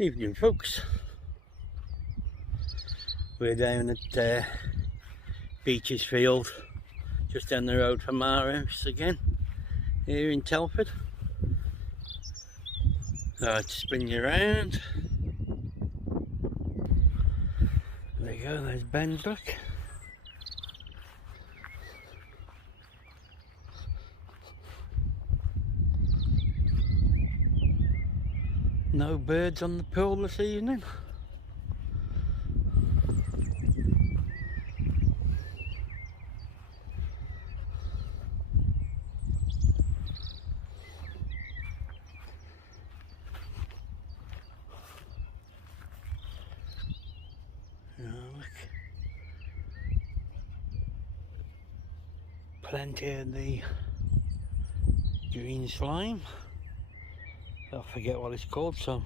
Evening folks, we're down at Beeches field just down the road from our house again here in Telford. Right, spin you around. There you go, there's Ben's, look. No birds on the pool this evening. Oh, look. Plenty of the green slime. I forget what it's called, so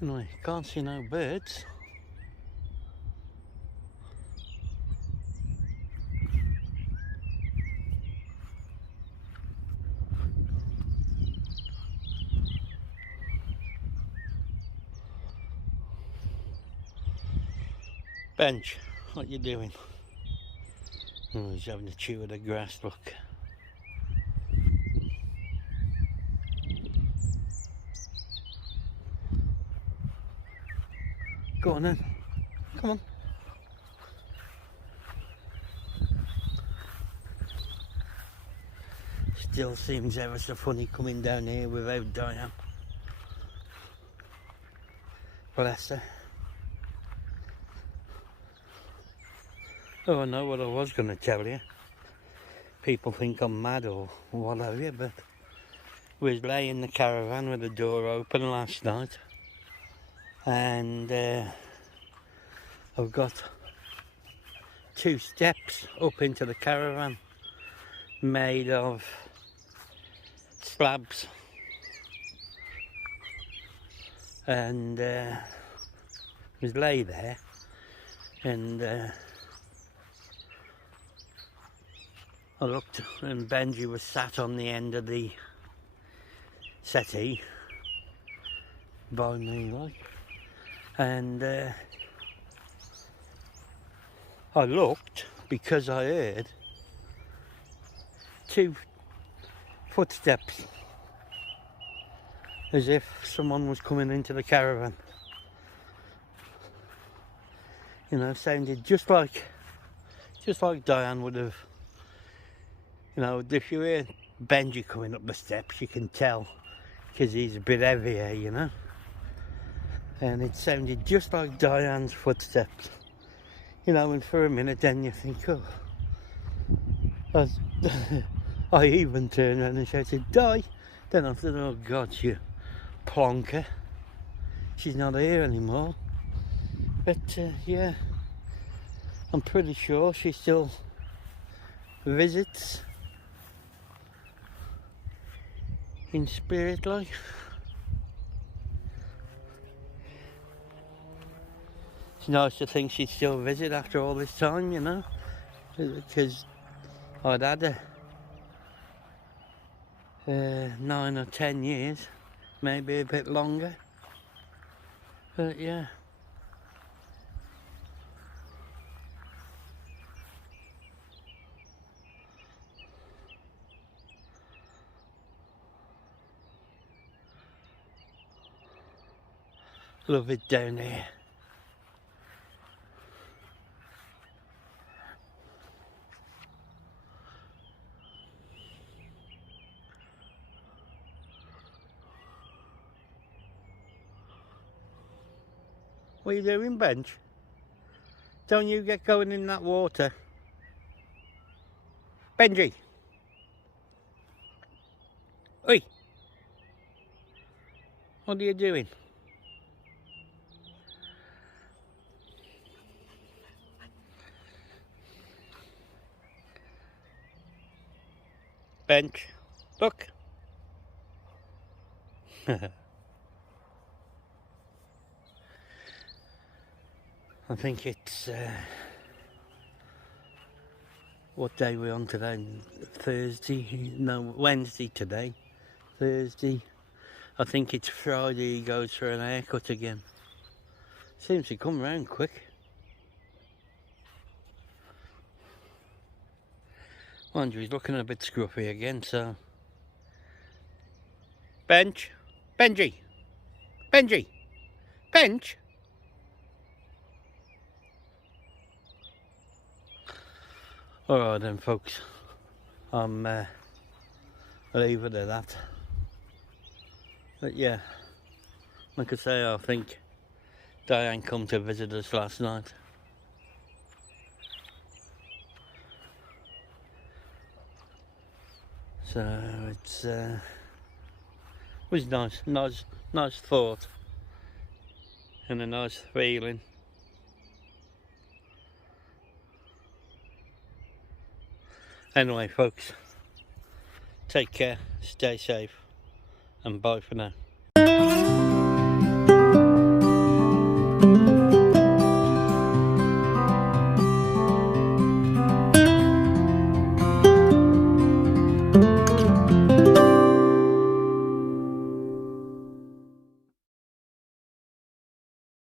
anyway, can't see no birds. Bench, what you doing? Oh, he's having a chew of the grass, look. Go on then, come on. Still seems ever so funny coming down here without Diane. Bless her. Oh, I know what I was going to tell you. People think I'm mad or what have you, but we was laying in the caravan with the door open last night, and I've got 2 steps up into the caravan made of slabs, and was lay there, and I looked and Benji was sat on the end of the settee by me, like, and I looked because I heard 2 footsteps as if someone was coming into the caravan. You know, sounded just like Diane would have. You know, if you hear Benji coming up the steps, you can tell because he's a bit heavier, you know. And it sounded just like Diane's footsteps. You know, and for a minute then you think, oh. I even turned around and shouted, "Die!" Then I thought, oh God, you plonker. She's not here anymore. But yeah, I'm pretty sure she still visits in spirit, like. It's nice to think she'd still visit after all this time, you know, because I'd had her 9 or 10 years, maybe a bit longer, but yeah. Love it down here. What are you doing, Bench? Don't you get going in that water. Benji! Oi! What are you doing? Bench, look. I think it's what day we're on today? Thursday? No, Wednesday today. Thursday. I think it's Friday he goes for an haircut again. Seems to come round quick. Mind you, he's looking a bit scruffy again, so... Bench! Benji! Benji! Bench! Alright then folks, I'll leave it at that. But yeah, like I say, I think Diane come to visit us last night. So it's was nice thought and a nice feeling. Anyway folks, take care, stay safe, and bye for now.